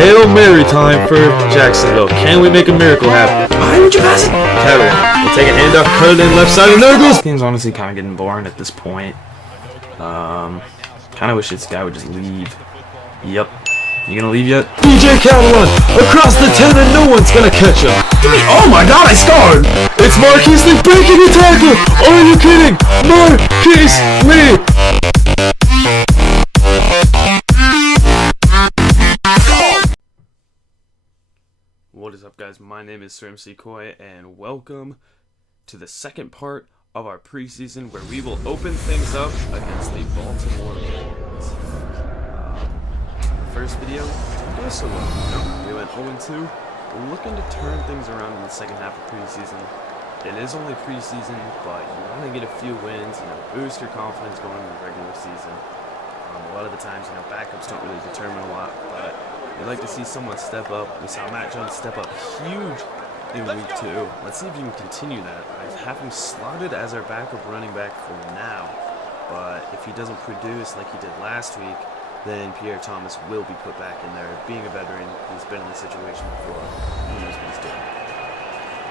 Hail Mary time for Jacksonville. Can we make a miracle happen? Why would you pass it? Kevin. We'll take a handoff, cut it in left side, and there it goes. This game's honestly kind of getting boring at this point. Kind of wish this guy would just leave. Yep. You gonna leave yet? DJ Catalan across the 10 and no one's gonna catch him. Oh my god, I scored! It's Marquise Lee breaking the tackle! Are you kidding? Marquise Lee! What is up, guys? My name is SirEmCeeCoy and welcome to the second part of our preseason where we will open things up against the Baltimore Ravens. First video didn't go so well. We went 0-2. We're looking to turn things around in the second half of preseason. It is only preseason, but you want to get a few wins, boost your confidence going into the regular season. A lot of the times, backups don't really determine a lot, but we'd like to see someone step up. We saw Matt Jones step up huge in week 2. Let's see if you can continue that. I have him slotted as our backup running back for now, but if he doesn't produce like he did last week, then Pierre Thomas will be put back in there. Being a veteran, he's been in this situation before. He knows what he's doing.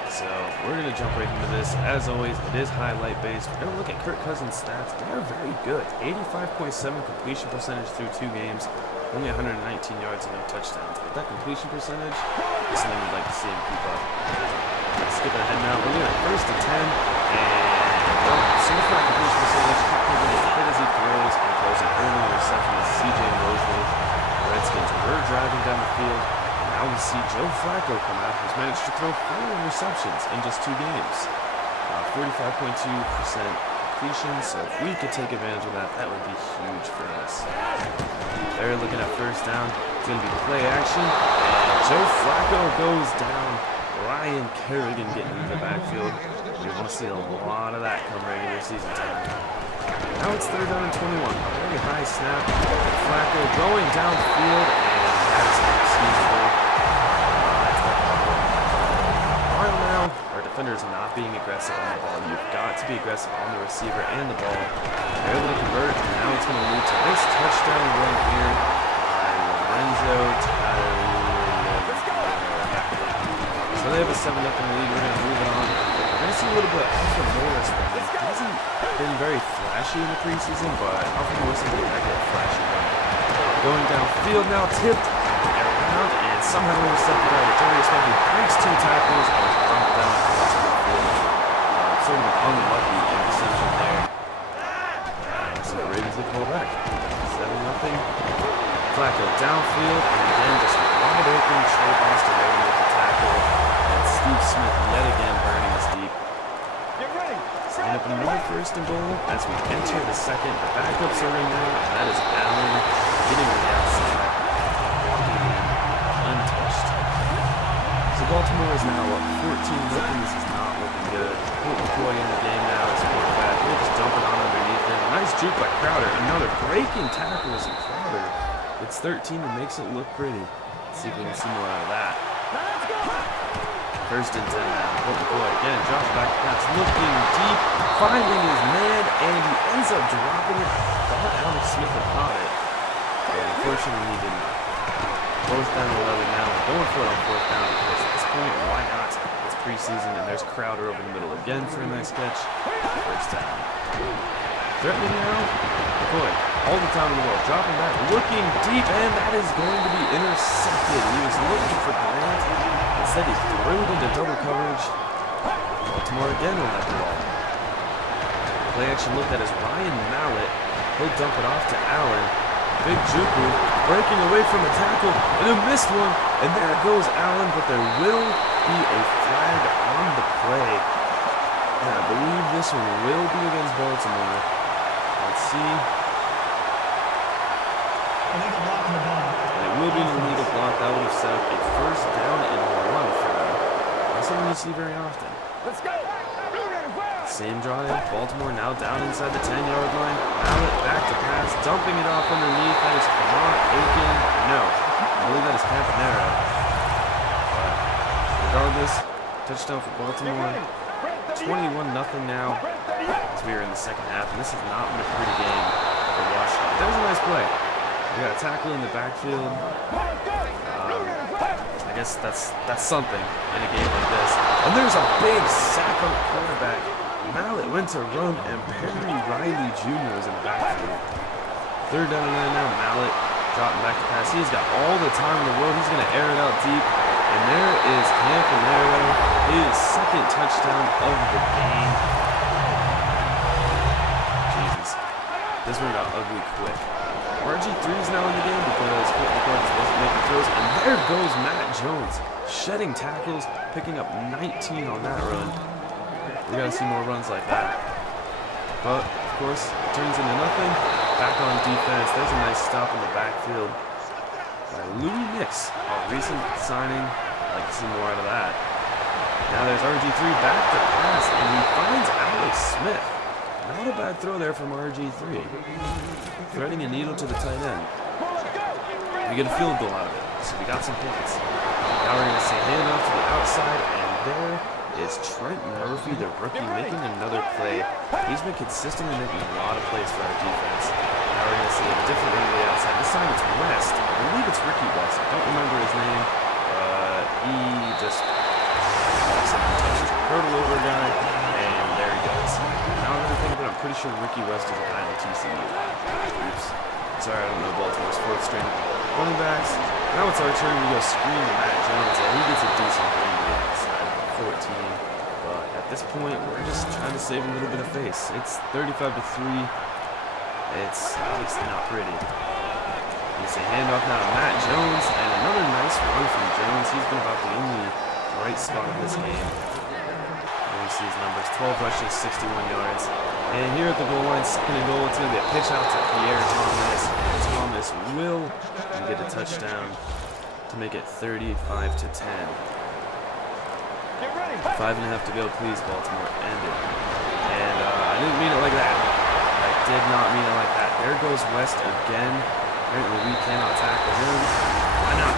So we're going to jump right into this. As always, it is highlight-based. We're going to look at Kirk Cousins' stats. They are very good. 85.7 completion percentage through 2 games. Only 119 yards and no touchdowns. But that completion percentage is something we'd like to see him keep up. Skip ahead now. We're looking at 1st and 10. And so much for that completion percentage. Hit as he throws and throws an early interception to C.J. Mosley. The Redskins were driving down the field. Now we see Joe Flacco come out, who's managed to throw 4 interceptions in just 2 games. 45.2% completion, so if we could take advantage of that, that would be huge for us. They're looking at 1st down. It's going to be play action, and Joe Flacco goes down. Ryan Kerrigan getting into the backfield. We want to see a lot of that come regular season time. Now it's 3rd down and 21. Very high snap. Flacco going downfield, and that's inexcusable. Now, our defenders not being aggressive on the ball. You've got to be aggressive on the receiver and the ball. They're able to convert, and now it's going to lead to this touchdown run here by Lorenzo Tyler. So they have a 7-0 lead. We're going to move it on. We're going to see a little bit of Alfred Morris. He hasn't been very flashy in the preseason, but Alfred Morris is a flashy run. Going downfield now, tipped around, and somehow intercepted by Jerry Smith. Breaks 2 tackles and is brought down across the field. Sort of an unlucky interception there. So the Ravens will pull back. 7-0. Flacco downfield, and again just wide open. Trey Boston able with the tackle, and Steve Smith yet again burning us deep. Setting up another 1st and goal as we enter the second. The backups are in now, and that is Allen getting on the outside, walking in untouched. So Baltimore is now up 14-0. This is not looking good. Colt McCoy in the game now as quarterback. We'll just dump it on underneath him. A nice juke by Crowder. Another breaking tackle as Crowder. It's 13 and makes it look pretty. Let's see if we can see more out of that. 1st and 10 now. Colt McCoy again drops back pass, looking deep, finding his man, and he ends up dropping it. Thought Alex Smith had caught it, but unfortunately he didn't. 4th down 11 now. We're going for it on 4th down because at this point, why not? It's preseason, and there's Crowder over the middle again for a nice catch. 1st down. Threatening now. McCoy, all the time in the world, dropping back, looking deep, and that is going to be intercepted. He was looking for Grant. Instead, he threw it into double coverage. Baltimore again will have the ball. Play action looked at as Ryan Mallett. He'll dump it off to Allen. Big Juku breaking away from a tackle, and a missed one. And there goes Allen, but there will be a flag on the play. And I believe this one will be against Baltimore. Let's see. Illegal block on the ball. And it will be an illegal block. That would have set up a 1st down and 1 for them. That's something you see very often. Let's go. Same drive. Baltimore now down inside the 10-yard line. Mallett back to pass, dumping it off underneath. That is Kamar Aiken. No, I believe that is Campanera. But regardless, touchdown for Baltimore. 21-0 now as we are in the second half, and this has not been a pretty game for Washington. That was a nice play. We got a tackle in the backfield. guess that's something in a game like this. And there's a big sack on the quarterback. Mallett went to run, and Perry Riley Jr. was in the backfield. Third down and 9 now. Mallett dropping back to pass. He's got all the time in the world. He's going to air it out deep. And there is Campanaro, his second touchdown of the game. Jesus. This one got ugly quick. RG3 is now in the game because Courtney Cardis wasn't making throws. And there goes Matt Jones, shedding tackles, picking up 19 on that run. We got to see more runs like that. But, of course, it turns into nothing. Back on defense. There's a nice stop in the backfield by Louis Nix, a recent signing. I'd like to see more out of that. Now there's RG3 back to pass, and he finds Alex Smith. Not a bad throw there from RG3. Threading a needle to the tight end. We get a field goal out of it, so we got some points. Now we're going to see handoff to the outside, and there is Trent Murphy, the rookie, making another play. He's been consistently making a lot of plays for our defense. Now we're going to see a different end to the outside. This time it's West. I believe it's Ricky West. I don't remember his name, but he just walks up and touches a hurdle over a guy, and there he goes. Now I'm going to think of it. I'm pretty sure Ricky West is a guy in TCU. Oops. Sorry, I don't know Baltimore's fourth string running backs. Now it's our turn. We go screen to Matt Jones, and he gets a decent game to the outside. 14, but at this point we're just trying to save a little bit of face. It's 35-3. It's obviously not pretty. It's a handoff now to Matt Jones, and another nice run from Jones. He's been about the only bright spot of this game. There you see his numbers: 12 rushes, 61 yards. And here at the goal line, second and goal, it's going to be a pitch out to Pierre Thomas. Thomas will get a touchdown to make it 35-10. 5.5 to go, please, Baltimore. End it. And I didn't mean it like that. I did not mean it like that. There goes West again. Apparently we cannot tackle him. Why not?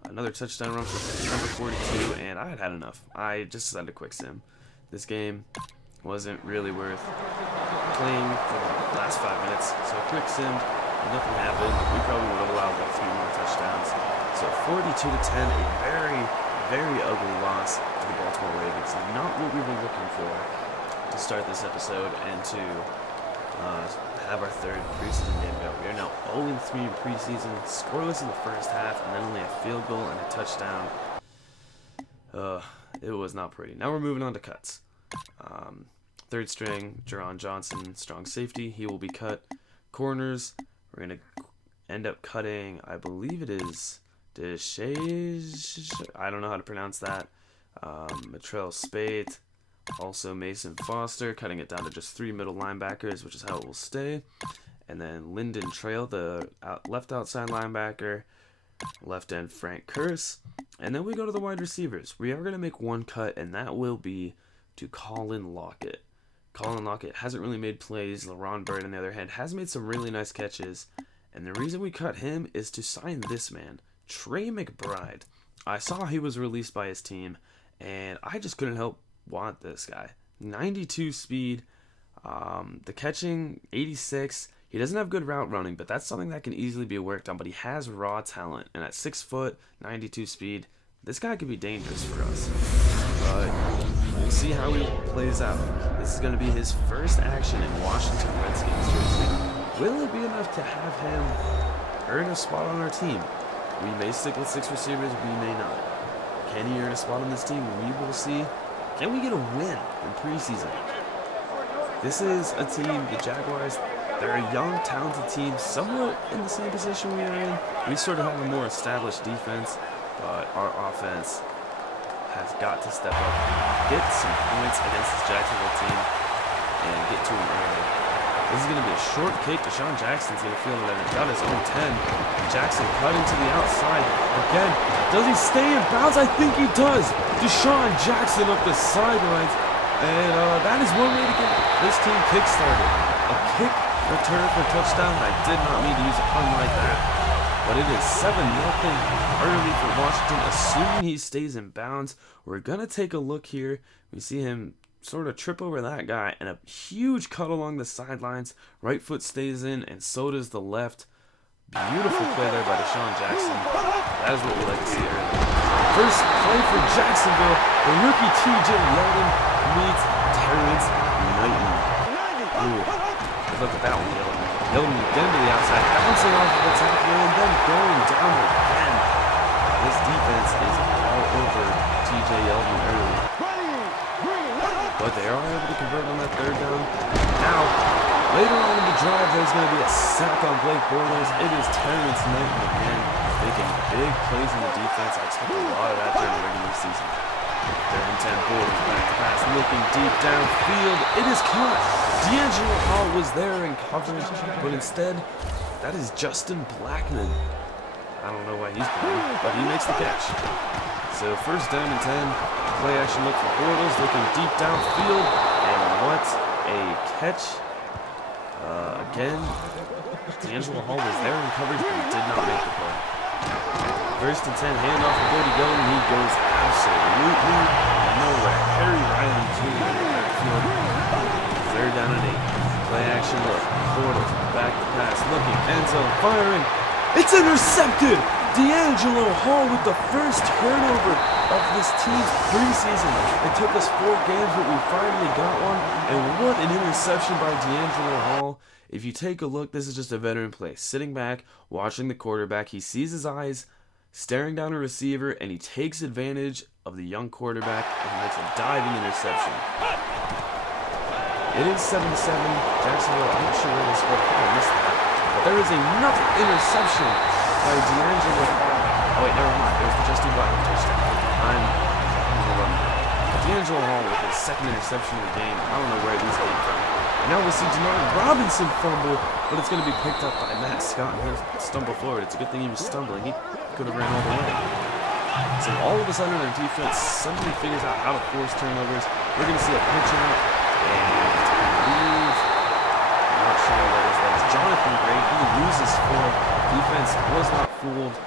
42-10. Another touchdown run for number 42, and I had enough. I just decided to quick sim. This game wasn't really worth playing for the last 5 minutes, so I quick simmed. Nothing happened. We probably would have allowed like 3 more touchdowns. So 42-10, a very, very ugly loss to the Baltimore Ravens. Not what we were looking for to start this episode and to have our third preseason game go. We are now 0-3 in preseason, scoreless in the first half, and then only a field goal and a touchdown. It was not pretty. Now we're moving on to cuts. Third string, Jerron Johnson, strong safety. He will be cut. Corners, we're going to end up cutting, I believe it is I don't know how to pronounce that. Matrell Spate, also Mason Foster, cutting it down to just 3 middle linebackers, which is how it will stay. And then Lyndon Trail, the left outside linebacker, left end Frank Curse. And then we go to the wide receivers. We are going to make one cut, and that will be to Colin Lockett. Colin Lockett hasn't really made plays. LaRon Bird, on the other hand, has made some really nice catches. And the reason we cut him is to sign this man, Trey McBride. I saw he was released by his team, and I just couldn't help want this guy. 92 speed, the catching, 86. He doesn't have good route running, but that's something that can easily be worked on. But he has raw talent, and at 6 foot, 92 speed, this guy could be dangerous for us. But we'll see how he plays out. This is going to be his first action in Washington Redskins jersey. Will it be enough to have him earn a spot on our team? We may stick with 6 receivers, we may not. Can he earn a spot on this team? We will see. Can we get a win in preseason? This is a team, the Jaguars, they're a young, talented team, somewhat in the same position we are in. We sort of have a more established defense, but our offense has got to step up, get some points against this Jacksonville team, and get to him early. This is going to be a short kick. Deshaun Jackson's going to field it, and it's got his own 10. Jackson cutting to the outside. Again, does he stay in bounds? I think he does. Deshaun Jackson up the sidelines. And that is one way to get this team kick-started. A kick return for touchdown. I did not mean to use a pun like that. But it is 7-0 early for Washington, assuming he stays in bounds. We're going to take a look here. We see him sort of trip over that guy, and a huge cut along the sidelines. Right foot stays in, and so does the left. Beautiful play there by Deshaun Jackson. That is what we like to see early. First play for Jacksonville. The rookie TJ Yeldon meets Terrence Knighton. Ooh, good luck with that one, Yeldon. Yeldon getting to the outside, bouncing off of the tackle, and then going down again. This defense is all over TJ Yeldon early. But they are able to convert on that third down. Now, later on in the drive, there's going to be a sack on Blake Bortles. It is Terrence Knighton again, making big plays in the defense. I expect a lot of that during the regular season. Third and 10, Bortles back to pass, looking deep downfield. It is caught. D'Angelo Hall was there in coverage, but instead, that is Justin Blackman. I don't know why he's playing, but he makes the catch. So first down and 10. Play action look for Bortles, looking deep downfield, and what a catch. Again, D'Angelo Hall was there in coverage, but he did not make the play. First and 10, handoff for Cody Yeldon. He goes absolutely nowhere. Harry Riley too in the backfield. Third down and 8. Play action look. Bortles back to pass, looking end zone, firing. It's intercepted. D'Angelo Hall with the first turnover of this team's preseason. It took us 4 games, but we finally got one. And what an interception by D'Angelo Hall. If you take a look, this is just a veteran play. Sitting back, watching the quarterback. He sees his eyes staring down a receiver, and he takes advantage of the young quarterback and makes a diving interception. It is 7-7. Jacksonville, I'm not sure where they scored. I missed that. But there is another interception by D'Angelo Hall. Oh wait, never mind. It was the Justin Blackman touchdown. I'm wrong. D'Angelo Hall with his second interception of the game. I don't know where these came from. And now we'll see Denard Robinson fumble, but it's going to be picked up by Matt Scott, and he'll stumble forward. It's a good thing he was stumbling. He could have ran all the way. So all of a sudden, our defense suddenly figures out how to force turnovers. We're going to see a pitch out, and I believe, I'm not sure who that is. That's Jonathan Gray. He loses 4. Defense was not fooled.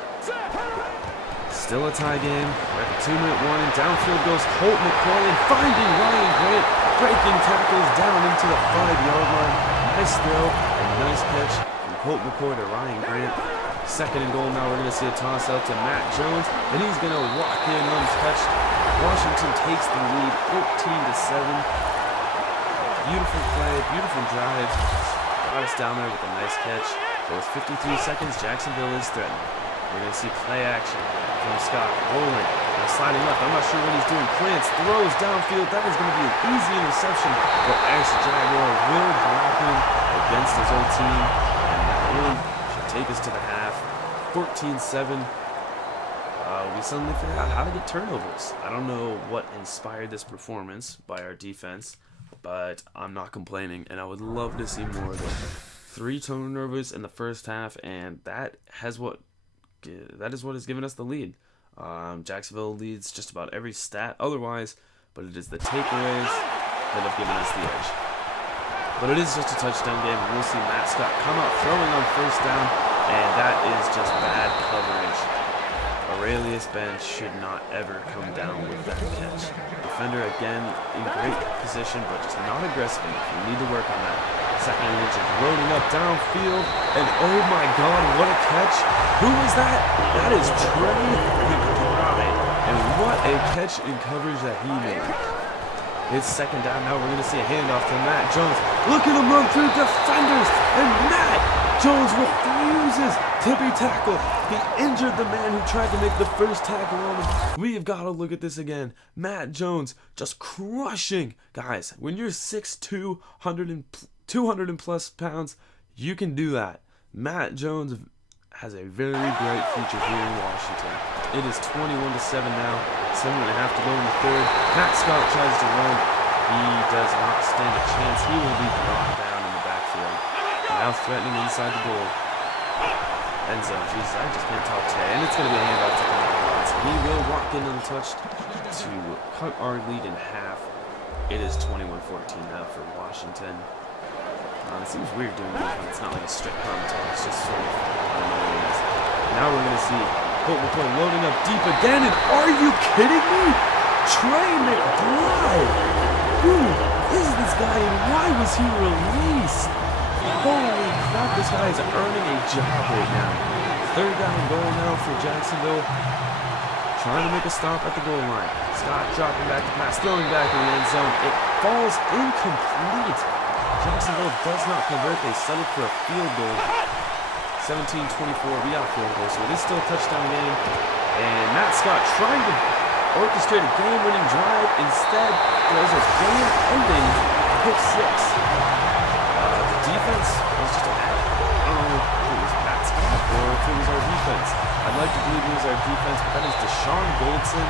Still a tie game. We're at the 2-minute warning. Downfield goes Colt McCoy, and finding Ryan Grant, breaking tackles down into the 5-yard line. Nice throw and nice catch from Colt McCoy to Ryan Grant. Second and goal now. We're going to see a toss out to Matt Jones, and he's going to walk in untouched. Washington takes the lead 14-7. Beautiful play, beautiful drive. Got us down there with a nice catch. But with 53 seconds, Jacksonville is threatened. We're going to see play action from Scott, rolling, and sliding left. I'm not sure what he's doing. Plants, throws downfield. That is going to be an easy interception for Jaguar. Will Blackman against his old team, and that really should take us to the half. 14-7. We suddenly figured out how to get turnovers. I don't know what inspired this performance by our defense, but I'm not complaining, and I would love to see more of it. 3 turnovers in the first half, and that is what has given us the lead. Jacksonville leads just about every stat otherwise, but it is the takeaways that have given us the edge. But it is just a touchdown game, and we'll see Matt Scott come out throwing on first down, and that is just bad coverage. Aurelius Ben should not ever come down with that catch. Defender again in great position, but just not aggressive enough. We need to work on that. Second and inches loading up downfield, and oh my God, what a catch! Who is that? That is Trey McBride, and what a catch in coverage that he made. It's second down now. We're going to see a handoff to Matt Jones. Look at him run through defenders, and Matt Jones refuses to be tackled. He injured the man who tried to make the first tackle on him. We have got to look at this again. Matt Jones just crushing. Guys, when you're 6'2", 200 and plus pounds, you can do that. Matt Jones has a very bright future here in Washington. It is 21-7 now. 7.5 to go in the third. Matt Scott tries to run. He does not stand a chance. He will be brought down in the backfield. Now threatening inside the goal. End zone. Jesus, I just can't talk today. And it's going to be a handoff to Connor Robinson. He will walk in untouched to cut our lead in half. It is 21-14 now for Washington. It seems weird doing this when it's not like a strict commentary. It's just sort of hilarious. Now we're going to see Colt McCoy loading up deep again. And are you kidding me? Trey McBride. Who is this guy and why was he released? Holy crap. fact, this guy is earning a job right now. Third down and goal now for Jacksonville. Trying to make a stop at the goal line. Scott dropping back to pass, throwing back in the end zone. It falls incomplete. Jacksonville does not convert. They settle for a field goal. 17-24, we got a field goal, so it is still a touchdown game. And Matt Scott trying to orchestrate a game-winning drive. Instead, throws a game-ending pick six. The defense was just a hack. I don't know if it was Matt Scott or if it was our defense. I'd like to believe it was our defense, but that is Deshaun Goldson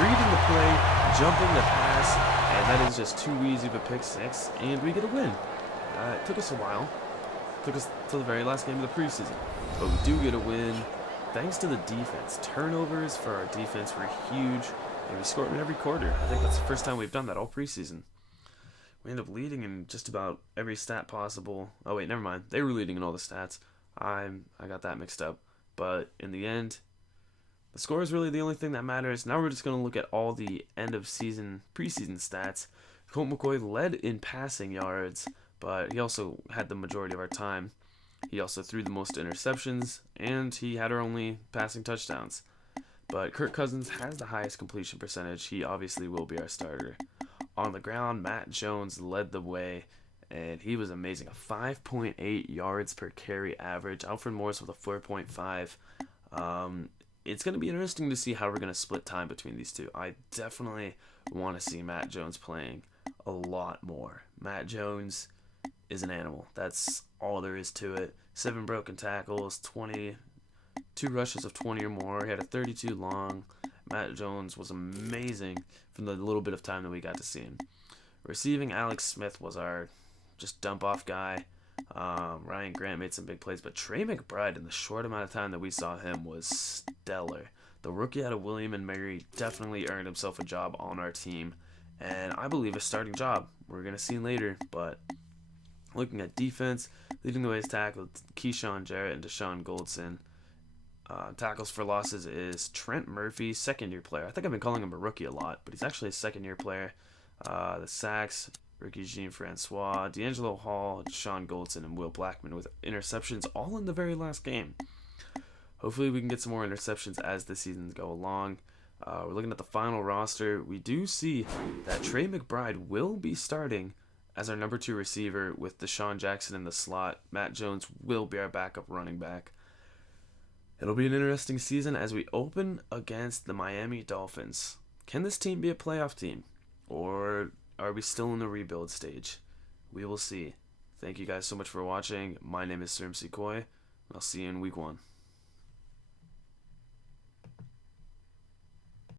reading the play, jumping the pass, and that is just too easy of a pick six, and we get a win. It took us a while. Took us to the very last game of the preseason, but we do get a win thanks to the defense. Turnovers for our defense were huge, and we scored in every quarter. I think that's the first time we've done that all preseason. We end up leading in just about every stat possible. Oh wait, never mind. They were leading in all the stats. I got that mixed up. But in the end, the score is really the only thing that matters. Now we're just going to look at all the end of season, preseason stats. Colt McCoy led in passing yards, but he also had the majority of our time. He also threw the most interceptions, and he had our only passing touchdowns. But Kirk Cousins has the highest completion percentage. He obviously will be our starter. On the ground, Matt Jones led the way, and he was amazing. A 5.8 yards per carry average. Alfred Morris with a 4.5. It's going to be interesting to see how we're going to split time between these two. I definitely want to see Matt Jones playing a lot more. Matt Jones is an animal. That's all there is to it. 7 broken tackles, 2 rushes of 20 or more. He had a 32 long. Matt Jones was amazing from the little bit of time that we got to see him. Receiving, Alex Smith was our just dump-off guy. Ryan Grant made some big plays, but Trey McBride, in the short amount of time that we saw him, was stellar. The rookie out of William and Mary definitely earned himself a job on our team, and I believe a starting job. We're going to see later, but looking at defense, leading the way is tackled Keyshawn Jarrett and Deshaun Goldson. Tackles for losses is Trent Murphy, second-year player. I think I've been calling him a rookie a lot, but he's actually a second-year player. The sacks, rookie Jean-Francois, D'Angelo Hall, Deshaun Goldson, and Will Blackman with interceptions all in the very last game. Hopefully we can get some more interceptions as the seasons go along. We're looking at the final roster. We do see that Trey McBride will be starting as our number 2 receiver with Deshaun Jackson in the slot. Matt Jones will be our backup running back. It'll be an interesting season as we open against the Miami Dolphins. Can this team be a playoff team? Or are we still in the rebuild stage? We will see. Thank you guys so much for watching. My name is SirEmCeeCoy, and I'll see you in week 1.